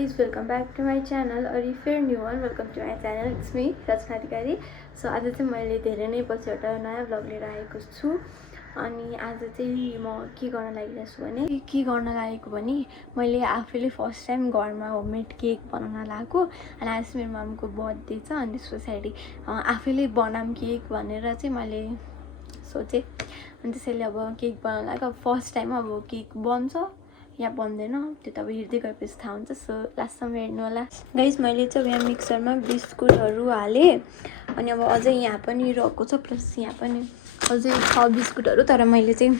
guys, welcome back to my channel, or if you're new one, welcome to my channel. It's me, Rachna Adhikari. So आज चाहिँ मैले धेरै नै पछि एउटा नयाँ भ्लग लिएर आएको छु अनि आज चाहिँ म के गर्न लागेको भने मैले आफैले फर्स्ट टाइम घरमा होममेड केक बनाउन लागेको अनि आज मेरो मम्मीको बर्थडे छ अनि त्यस पछाडि आफैले बनाऊँ केक भनेर चाहिँ मैले सोचेँ अनि त्यसैले अब केक बनाउन लागेको फर्स्ट टाइम अब केक बन्छ यहाँ बन्दैन त्यो त अब हेर्दै गएपछि थाहा हुन्छ सो लास्टसम्म हेर्नु होला गाइस मैले चाहिँ यहाँ मिक्सरमा बिस्कुटहरू हालेँ अनि अब अझै यहाँ पनि रहेको छ प्लस यहाँ पनि अझै छ बिस्कुटहरू तर मैले चाहिँ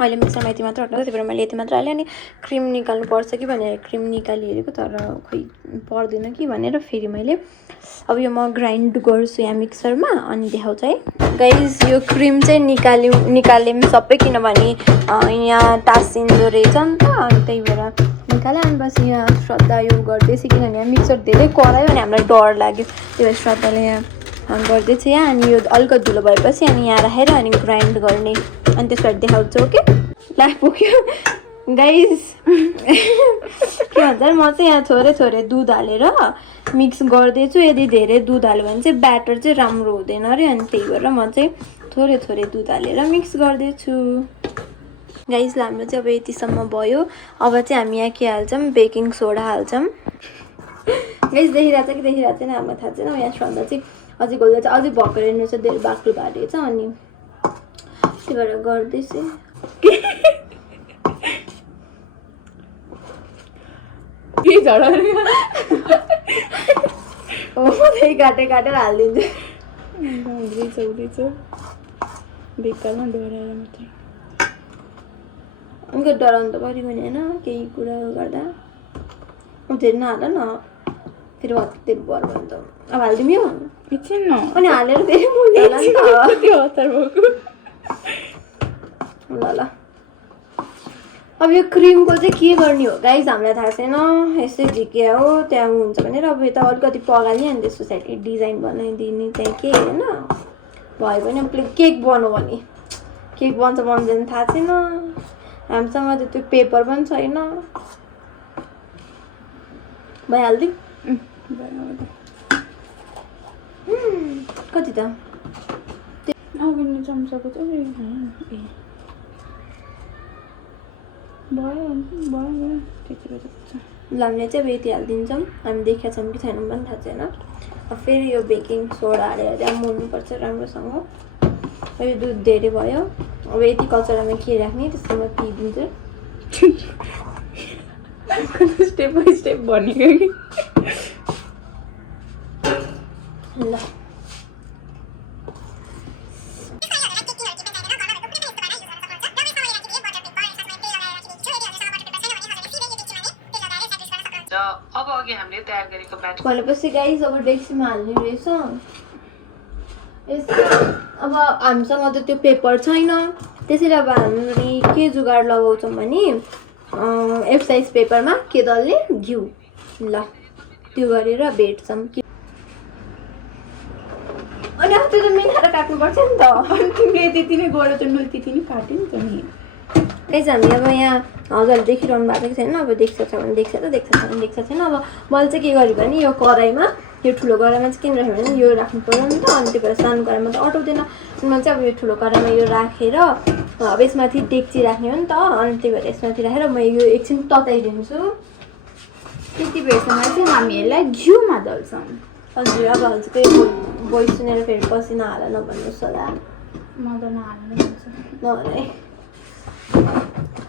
अहिले मिक्सरमा यति मात्र हटाउँछ त्यही भएर मैले यति मात्र हालेँ अनि क्रिम निकाल्नु पर्छ कि भनेर क्रिम निकालिहेरेको तर खोइ पर्दैन कि भनेर फेरि मैले अब यो म ग्राइन्ड गर्छु यहाँ मिक्सरमा अनि देखाउँछु है गाइस यो क्रिम चाहिँ निकाल्यौँ सबै किनभने यहाँ टाँसिँदो रहेछ नि त अनि त्यही भएर निकाल्यो अनि बस यहाँ श्रद्धा यो गर्दैछ किनभने यहाँ मिक्सर धेरै करायो अनि हामीलाई डर लाग्यो त्यही भएर श्रद्धाले यहाँ गर्दैछ यहाँ अनि यो अलिकति धुलो भएपछि अनि यहाँ राखेर अनि ग्राइन्ड गर्ने अनि त्यसबाट देखाउँछु ओके ला पुग्यो गाइस के भन्छ म चाहिँ यहाँ थोरै दुध हालेर मिक्स गर्दैछु यदि धेरै दुध हाल्यो भने चाहिँ ब्याटर चाहिँ राम्रो हुँदैन अरे अनि त्यही भएर म चाहिँ थोरै दुध हालेर मिक्स गर्दैछु गाइस हाम्रो चाहिँ अब यतिसम्म भयो अब चाहिँ हामी यहाँ के हाल्छौँ बेकिङ सोडा हाल्छौँ गाइस देखिरहेको छैन हामीलाई थाहा छैन यहाँ श्रद्धा चाहिँ अझै घोल्दैछ अझै भर्खर हेर्नु चाहिँ धेरै बाक्लो भएको छ अनि त्यही भएर गर्दैछु त्यही काटेर हालिदिन्छु बेकारमा डराएर मात्रै अनि डराउनु त पऱ्यो भने होइन केही कुरा गर्दा धेरै नहाल न फेरि हत्तेर भयो भने त अब हालिदिउँ यो एकछिन न अनि हालेर फेरि ल अब यो क्रिमको चाहिँ के गर्ने हो गाइस हामीलाई थाहा छैन यस्तै झिकिया हो त्यहाँ हुन्छ भनेर अब यता अलिकति पगाल्ने अनि त्यस पछाडि डिजाइन बनाइदिने चाहिँ के होइन भयो भने केक बनाऊ भने केक बन्छ बन्दैन थाहा छैन हामीसँग त त्यो पेपर पनि छैन भइहाल्दिउँ कति त चम्चाको चाहिँ भयो ल हामीले चाहिँ अब यति हालिदिन्छौँ हामी देखेका छौँ कि छैनौँ पनि थाहा छैन अब फेरि यो बेकिङ सोडा हालेर त्यहाँ मोल्नुपर्छ राम्रोसँग अब यो दुध धेरै भयो अब यति कचरामा के राख्ने त्यसको म पिदिन्छु स्टेप बाई स्टेप भनेको कि ल अब अघि हामीले तयार गरेको ब्याटर भनेपछि गाइस अब डेक्सीमा हाल्ने रहेछ अब हामीसँग त त्यो पेपर छैन त्यसैले अब हामीले के जुगाड लगाउँछौँ भने एफ साइज पेपरमा के दल्ने घिउ ल त्यो गरेर भेट्छौँ अनि अब त्यो त मिलाएर काट्नुपर्छ नि त अनि तिमीले त्यति नै गरेर चाहिँ मैले त्यति नै काट्यो नि त नि गाइस हामी अब यहाँ हजुरले देखिरहनु भएको कि छैन अब देख्छ भने देख्छ छैन अब मैले चाहिँ के गरेँ भने यो कराईमा यो ठुलो कराईमा चाहिँ किन राख्यो भने यो राख्नु पर्यो नि त अनि त्यही भएर सानो कराईमा त अटाउँदैन अनि मैले चाहिँ अब यो ठुलो कराईमा यो राखेर अब यसमाथि डेक्ची राख्ने हो नि त अनि त्यही भएर यसमाथि राखेर म यो एकछिन तताइदिन्छु त्यति बेरसम्म चाहिँ हामी यसलाई घिउमा दल्छौँ हजुर अब हजुरकै भोइस सुनेर फेरि पछि नहाल नभन्नुहोस् होला मदन हाल्नु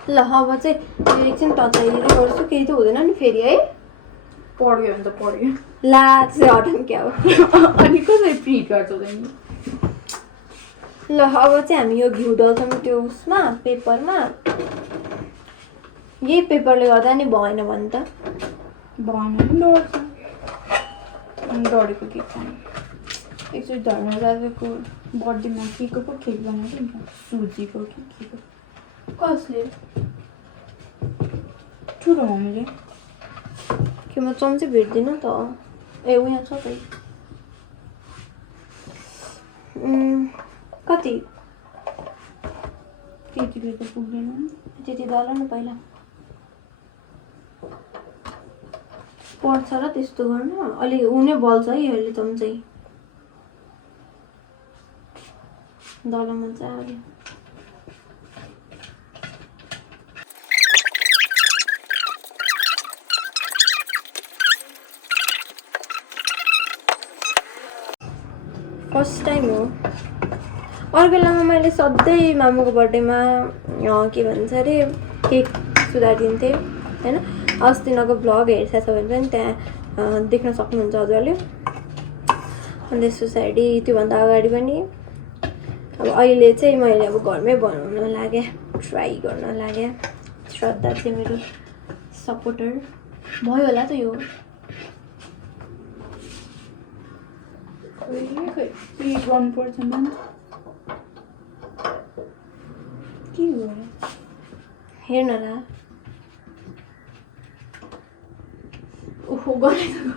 ल अब चाहिँ यो एकछिन तताइदिएर गर्छु केही त हुँदैन नि फेरि है पढ्यो भने त पढ्यो ला चाहिँ हटाउँ क्या हो अनि कसरी प्रिट गर्छौ तिमी ल अब चाहिँ हामी यो घिउ डल्छौँ त्यो उसमा पेपरमा यही पेपरले गर्दा नि भएन भने त भएन पनि डढ्छ अनि डढेको केक खाने एकचोटि धर्म दाजुको बर्थडेमा केकको पो केक बनाएको नि सुजीको केकको कसले ठुलो मम्मीले के म चम्चे भेट्दिनँ त ए उहाँ छ त कति त्यतिले त पुग्दैन त्यति दल न पहिला पर्छ र त्यस्तो गर्नु अलि हुने बल्छ है अहिले त चाहिँ दलमा चाहिँ अलि फर्स्ट टाइम हो अरू बेलामा मैले सधैँ मामुको बर्थडेमा के भन्छ अरे केक सुधारिदिन्थेँ होइन अस्ति दिनको भ्लग हेर्छ भने पनि त्यहाँ देख्न सक्नुहुन्छ हजुरले अनि त्यस पछाडि त्योभन्दा अगाडि पनि अब अहिले चाहिँ मैले अब घरमै बनाउन लागेँ ट्राई गर्न लागेँ श्रद्धा चाहिँ मेरो सपोर्टर भयो होला त यो गर्नुपर्छ नि के हो हेर्न ल ओहो गरेको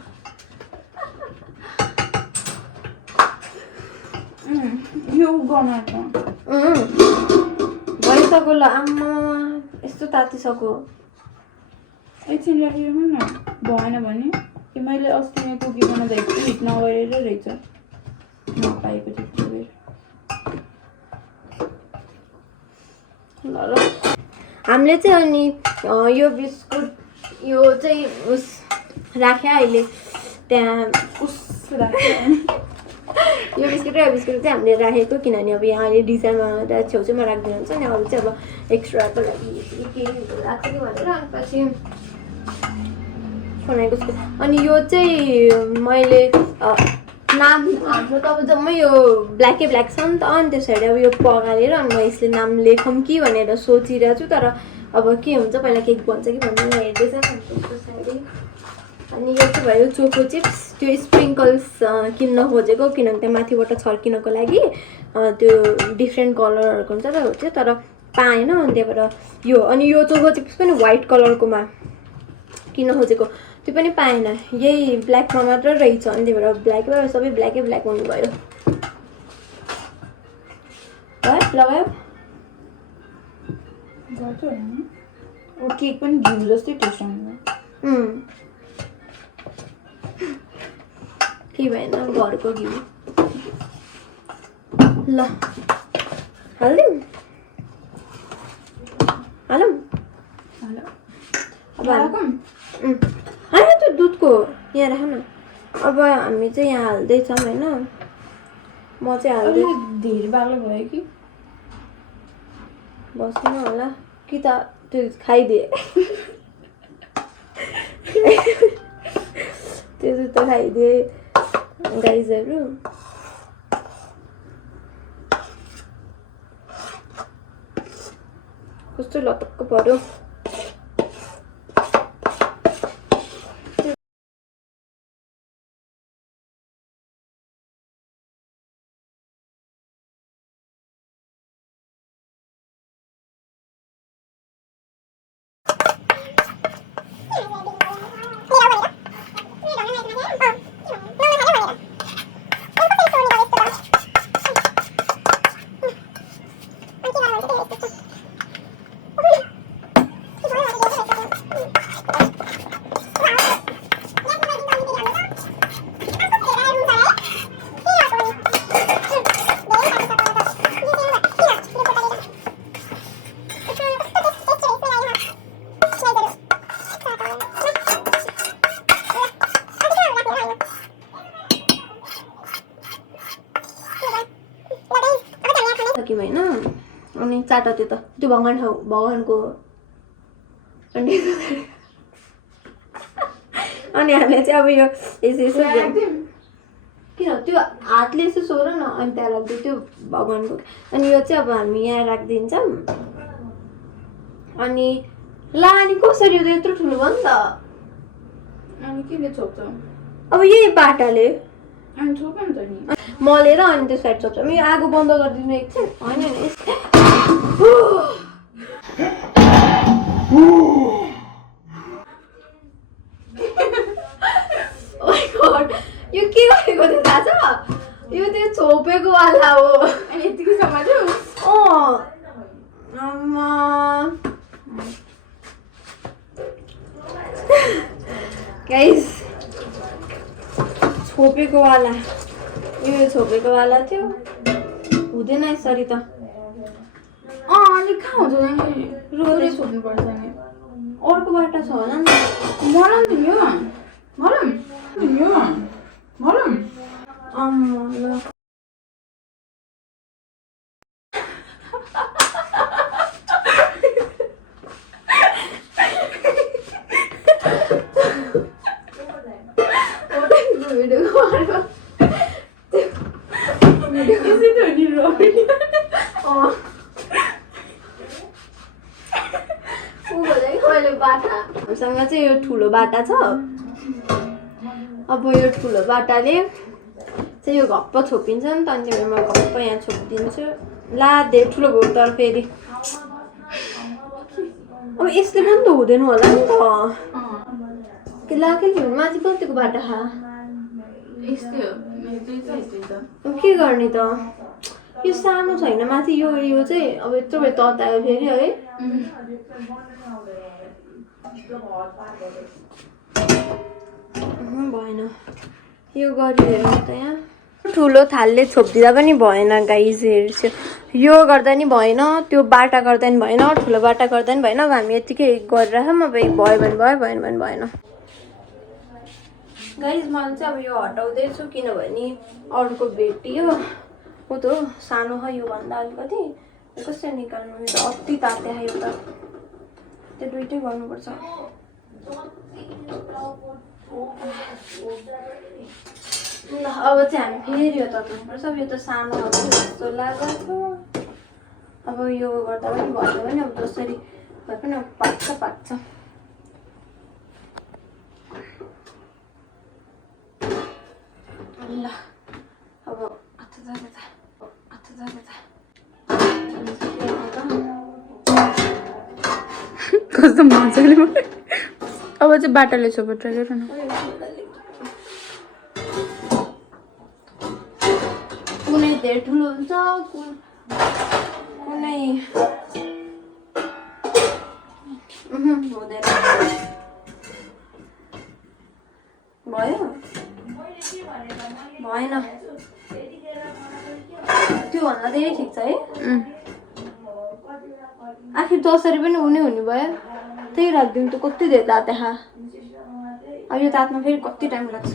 यो बनाएको भइसक्यो ल आम्मा यस्तो तातिसक्यो एकछिन राखिराख्नु न भएन भने कि मैले अस्ति यहाँ कुकी बनाउँदा हिट नगरेर रहेछ नपाएको त्यति बेर ल ल हामीले चाहिँ अनि यो बिस्कुट यो चाहिँ उस राख्यो अहिले त्यहाँ उस राख्यो यो बिस्कुट र यो बिस्कुट चाहिँ हामीले राखेको किनभने अब यहाँ अहिले डिजाइनमा छेउछेउमा राखिदिनुहुन्छ नि अरू चाहिँ अब एक्स्ट्राको लागि के राख्छ कि भनेर अनि पछि बनाएको छु अनि यो चाहिँ मैले नाम हाम्रो त अब जम्मै यो ब्ल्याकै ब्ल्याक छ नि त अनि त्यसरी अब यो पगालेर अनि म यसले नाम लेखौँ कि भनेर सोचिरहेको छु तर अब के हुन्छ पहिला केक बन्छ कि भन्ने हेर्दैछ त्यसरी अनि यो चाहिँ भयो चोको चिप्स त्यो स्प्रिङ्कल्स किन्न खोजेको किनभने त्यहाँ माथिबाट छर्किनको लागि त्यो डिफ्रेन्ट कलरहरूको हुन्छ र त्यो तर पाएन अनि त्यही भएर यो अनि यो चोको चिप्स पनि व्हाइट कलरकोमा किन्न खोजेको त्यो पनि पाएन यही ब्ल्याकमा मात्र रहेछ अनि त्यही भएर ब्ल्याकै सबै ब्ल्याकै ब्ल्याक हुनुभयो लगायो गर्छ होइन केक पनि घिउ जस्तै टेस्ट आउँछ के भएन घरको घिउ ल हालिदिउँ हालौँ होइन त्यो दुधको यहाँ राख न अब हामी चाहिँ यहाँ हाल्दैछौँ होइन म चाहिँ हाल्दै धेरै बाक्लो भयो कि बस्नु होला कि त त्यो खाइदिए त्यो दुध त खाइदिए गाइजहरू कस्तो लतक्क पर्यो सक्यौँ होइन अनि चाट त्यो त त्यो भगवान्को अनि हामीले चाहिँ अब यो यसो किन त्यो हातले यसो सोर न अनि त्यहाँ राख्दै त्यो भगवान्को अनि यो चाहिँ अब हामी यहाँ राखिदिन्छौँ अनि ला अनि कसरी त यत्रो ठुलो भयो नि त अनि के छोप्छौ अब यही पाटाले अनि छोप नि त नि मलेर अनि त्यो साइड छोप्छौँ यो आगो बन्द गरिदिनु एकछिन होइन यो के गरेको थियो थाहा छ यो त्यो छोपेको वाला हो अनि यतिकै समात्यो आम्मा गाइस छोपेको वाला यो छोपेको वाला थियो हुँदैन यसरी त अलिक कहाँ हुन्छ रोदै छोप्नुपर्छ नि अर्को बाटा छ होला नि मलम दियो मलम ल हामीसँग चाहिँ यो ठुलो बाटा छ अब यो ठुलो बाटाले चाहिँ यो घप्प छोपिन्छ नि त अनि म घप्प यहाँ छोपिदिन्छु ला धेरै ठुलो भयो तर फेरि अब यसले पनि त हुँदैन होला नि त के लाग्यो माथि कतिको बाटा खा अब के गर्ने त यो सानो छैन माथि यो चाहिँ अब यत्रो बेर ततायो फेरि है भएन यो गरिदिएर त यहाँ ठुलो थालले छोपिदिँदा पनि भएन गाइज हेर्छु यो गर्दा नि भएन त्यो बाटा गर्दा नि भएन ठुलो बाटा गर्दा नि भएन अब हामी यतिकै गरिराखौँ अब भयो भने भयो भएन भने भएन गाइज मैले चाहिँ अब यो हटाउँदैछु किनभने अरूको भेटियो हो त सानो छ योभन्दा अलिकति कसरी निकाल्नु यो त अति ताते आयो त त्यो दुइटै गर्नुपर्छ ल अब चाहिँ हामी फेरि यो तताउनुपर्छ अब यो त सानो जस्तो लागेको अब यो गर्दा पनि भयो भने अब जसरी भए पनि अब पाक्छ ल अब कस्तो मजाले अब चाहिँ बाटाले छोपेर ट्राई गर न कुनै धेरै ठुलो हुन्छ कुनै हुँदैन भयो भएन त्योभन्दा धेरै ठिक छ है आखिर जसरी पनि हुने भयो त्यही राखिदिउँ त कति धेरै ताते खा अब यो तात्न फेरि कति टाइम लाग्छ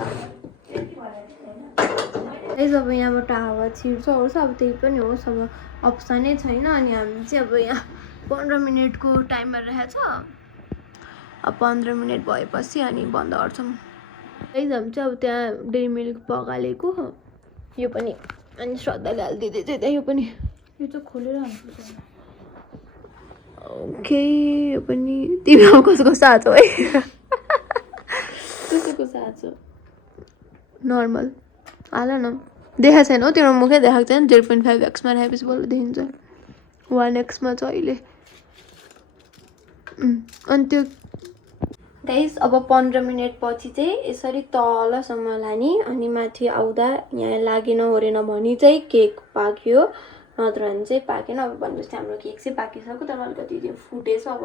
जब यहाँबाट हावा छिर्छ ओर्छ अब त्यही पनि होस् अब अप्सनै छैन अनि हामी चाहिँ अब यहाँ 15 मिनटको टाइमर रहेछ अब 15 मिनट भएपछि अनि बन्द गर्छौँ हामी चाहिँ अब त्यहाँ डेरी मिल्क पगालेको यो पनि अनि श्रद्धाले हालिदिँदै चाहिँ त्यहाँ यो पनि यो चाहिँ खोलेर हाल्नुपर्छ ओके यो पनि तिमीमा कसको साथ हो है कसको साथ छ नर्मल हाल न देखाएको छैन हो तिम्रो मुखै देखाएको छैन 0.5 एक्समा राखेपछि बल्ल देखिन्छ 1 एक्समा छ अहिले अनि त्यो गाइस अब 15 मिनट पछि चाहिँ यसरी तलसम्म लाने अनि माथि आउँदा यहाँ लागेन ओरेन भने चाहिँ केक पाक्यो नत्र भने चाहिँ पाकेन अब भनेपछि हाम्रो केक चाहिँ पाकिसक्यो तर अलिकति त्यो फुटेछ अब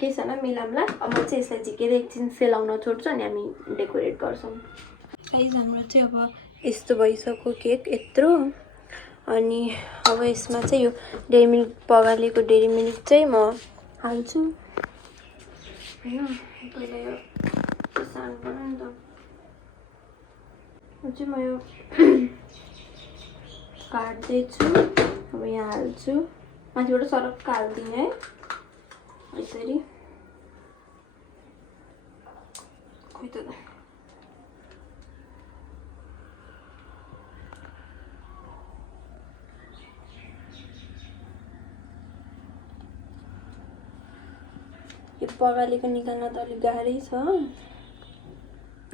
केही छैन मिलाउँला अब म चाहिँ यसलाई झिकेर एकछिन सेलाउन छोड्छु अनि हामी डेकोरेट गर्छौँ गाइस हाम्रो चाहिँ अब यस्तो भइसक्यो केक यत्रो अनि अब यसमा चाहिँ यो डेरी मिल्क पगालेको डेरी मिल्क चाहिँ म हाल्छु हैन पहिला यो सानो पर्यो नि त चाहिँ म यो काट्दैछु अब यहाँ हाल्छु माथिबाट सरक्क हाल्दिनँ है यसरी खोइ त यो पगालेको निकाल्न त अलिक गाह्रै छ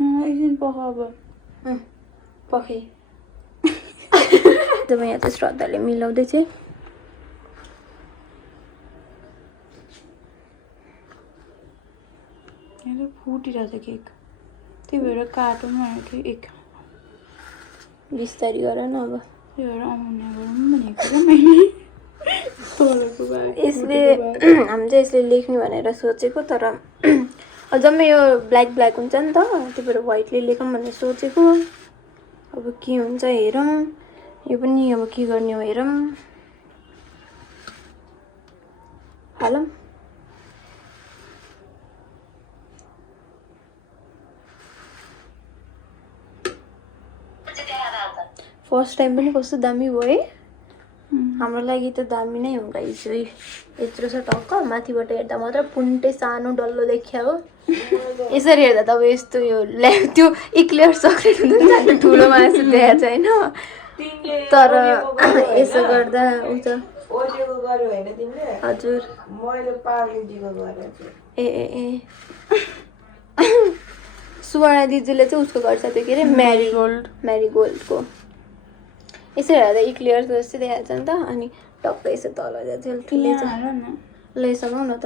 एकदिन पख अब पखे जब यहाँ चाहिँ श्रद्धाले मिलाउँदै चाहिँ यहाँ फुटिरहेछ केक त्यही भएर काटौँ भनेको एक बिस्तारी गर न अब त्यही भएर आउनु गरौँ भनेको क्या मैले यसले हामी चाहिँ यसले लेख्ने भनेर सोचेको तर जम्मै यो ब्ल्याक हुन्छ नि त त्यही भएर व्हाइटले लेखौँ भनेर सोचेको अब के हुन्छ हेरौँ। यो पनि अब के गर्ने हो हेरौँ। हालौँ। फर्स्ट टाइम पनि कस्तो दामी भयो है। हाम्रो लागि त दामी नै हो गाइस। यत्रो छ टक्क, माथिबाट हेर्दा मात्र पुन्टे सानो डल्लो देखिया हो। यसरी हेर्दा त अब यस्तो यो त्यो इक्लियर चक्लेट हुन्छ नि त ठुलो मासु देखाएको छ होइन, तर यसो गर्दा हुन्छ। हजुर ए ए ए सुवर्ण दिजूले चाहिँ उसको गर्छ त्यो के अरे म्यारिगोल्डको। यसो हेर्दा इक्लियर जस्तै देखाएको छ नि त। अनि टक्कै यसो तल झेलले ल लगाऊ न त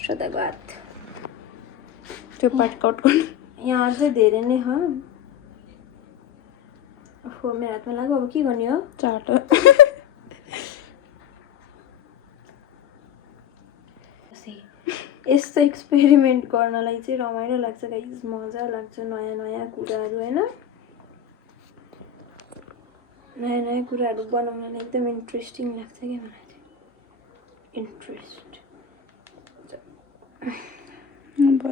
श्रद्धाको हात। त्यो पार्ट कट गर्नु। यहाँ चाहिँ धेरै नै हो। मेरो हातमा लाग्यो। अब के गर्ने हो? चाट। यस्तो एक्सपेरिमेन्ट गर्नलाई चाहिँ रमाइलो लाग्छ गाइस, मजा लाग्छ। नयाँ नयाँ कुराहरू होइन, नयाँ नयाँ कुराहरू बनाउनलाई एकदम इन्ट्रेस्टिङ लाग्छ क्या मलाई चाहिँ। इन्ट्रेस्ट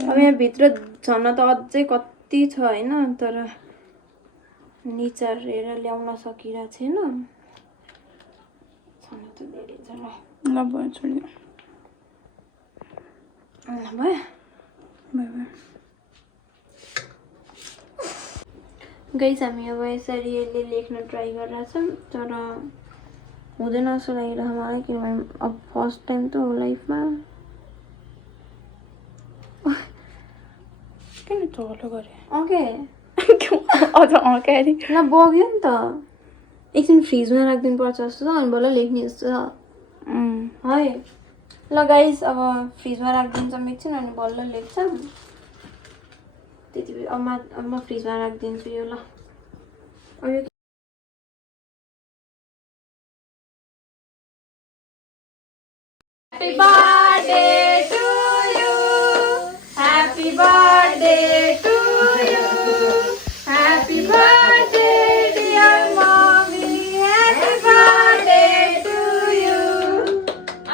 अब यहाँभित्र छन त अझै कति छ होइन, तर निचारेर ल्याउन सकिरहेको छैन। छन त धेरै छ। ल भयो छोडिदियो। गाइस हामी अब यसरी यसले लेख्न ट्राई गरिरहेछौँ, तर हुँदैन जस्तो लागिरहेको मलाई, किनभने अब फर्स्ट टाइम त हो लाइफमा। किन चलो गरे? ओके अझ अगाडि ल बग्यो नि त। एकछिन फ्रिजमा राखिदिनु पर्छ जस्तो छ, अनि बल्ल लेख्ने जस्तो छ है। ल गाइस अब फ्रिजमा राखिदिन्छौँ एकछिन, अनि बल्ल लेख्छौँ। त्यति बेला अब म फ्रिजमा राखिदिन्छु यो। ल अब यो Happy birthday to you. Happy birthday to you. Happy birthday dear mommy. Happy birthday to you.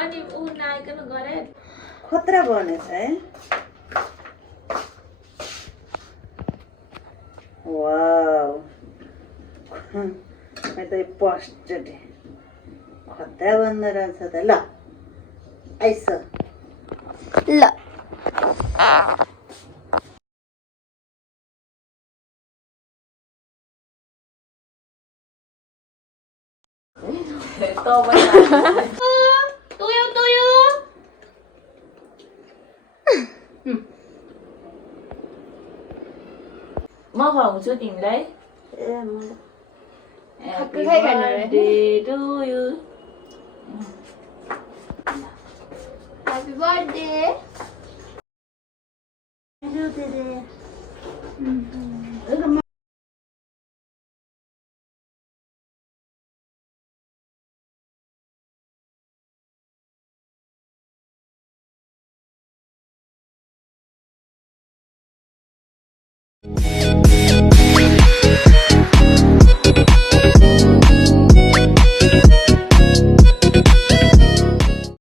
अनि उ नाइकन गरे खतरा बनेछ है। वाउ मैं तो फर्स्ट खतरा बन्दो रहेछ त। ल आइस ल म खुवाउँछु तिमीलाई। ए म Happy birthday to you. Happy birthday. Thank you,